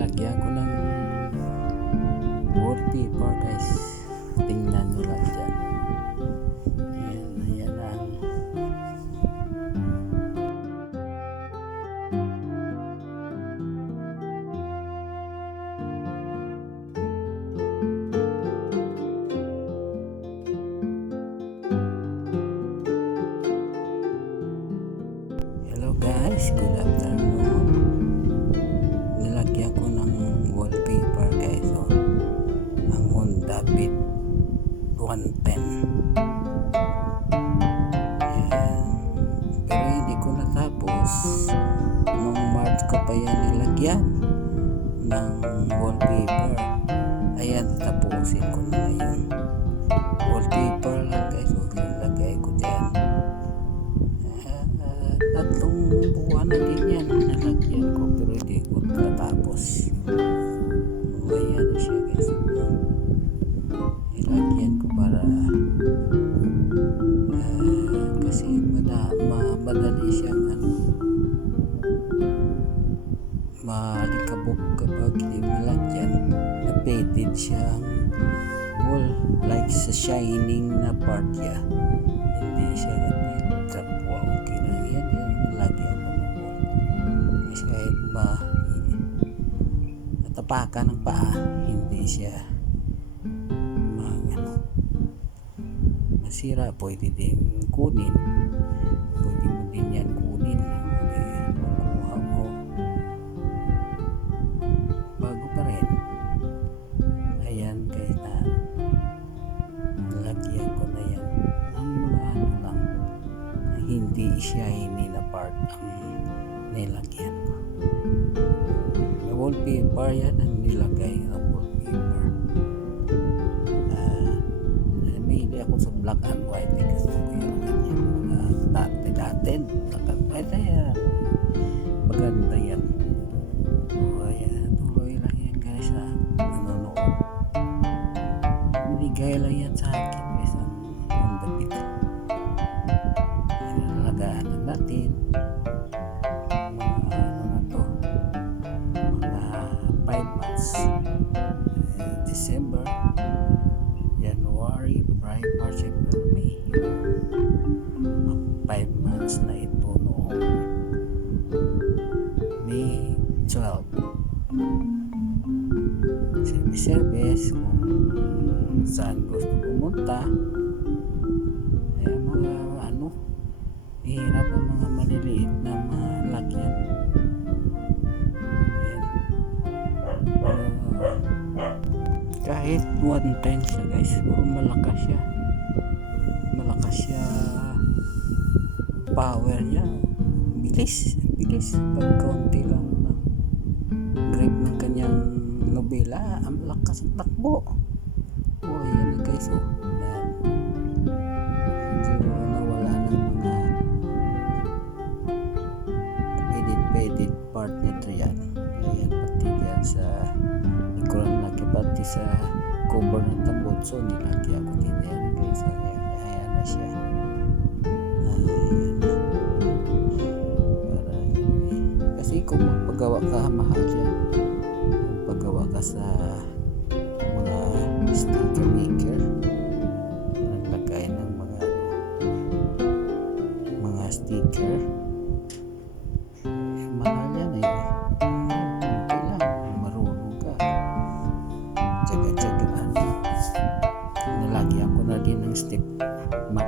nilagyan ko ng wallpaper guys. Tingnan nyo lang dyan. Ayan ang hello guys, good afternoon. Nilagyan ko ng wallpaper guys. Ang Honda Beat 110. Ayan. Pero hindi ko natapos. Nung March ko pa yan nilagyan ng wallpaper. Ayan, tapusin ko na ngayon. Wallpaper lang guys. Nilagay ko dyan. Tatlong buwan na din yan nalagyan ko, pero hindi ko natapos. Ayan na siya guys. Nilagyan ko para kasi madali siyang malikabok kapag hindi nilagyan. Na-painted siyang wall like sa shining na part niya. Hindi siya kapwa. Okay na yan. Nilagyan ko ng wall. Kasi kahit natapakan ng paa, hindi siya masira. Pwede din kunin. Pwede mo din yan kunin. Makuha mo bago pa rin. Ayan guys, na nilagyan ko na yan ang mga lang na hindi shiny na part ang nilagyan ko. Wallpaper yan ang nilagay na wallpaper. Mahilig ako sa black and white kasi ko yung ganyan mga dati black and white. Ayan, maganda yan. Ayan, tuloy lang yan guys sa nanonood. Binigay lang yan sa akin guys ang Honda Beat. Nilalagaan lang natin mga na to, mga 5 months. December, January, February, March, April, May. 5 months na ito noong May 12. Service kung saan gusto pumunta. Ay mga hirap ang mga maliliit na malagyan. Kahit 110 siya guys, puro malakas siya power niya, bilis pag kaunti lang ng grip ng kanyang nobela, ang lakas ng takbo. Yan guys, medyo nawala ng mga edit part nito yan. Ayan, pati yan sa ikulang lagi, pati sa cover ng tambutso nilagyan ko din yan guys. Ayan na siya. Ayan. Para kasi kung magpagawa ka, mahal yan. Magpagawa ka sa mga sticker maker, naglagay ng mga sticker, mahal yan tsagaan. Nalagyan ko na din ng step mat